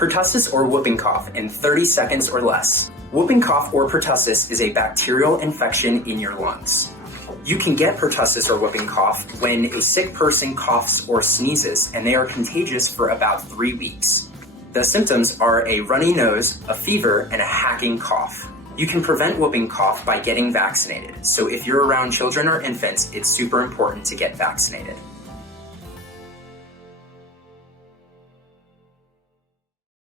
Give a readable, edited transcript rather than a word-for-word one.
Pertussis or whooping cough in 30 seconds or less. Whooping cough or pertussis is a bacterial infection in your lungs. You can get pertussis or whooping cough when a sick person coughs or sneezes, and they are contagious for about 3 weeks. The symptoms are a runny nose, a fever, and a hacking cough. You can prevent whooping cough by getting vaccinated, so if you're around children or infants, it's super important to get vaccinated.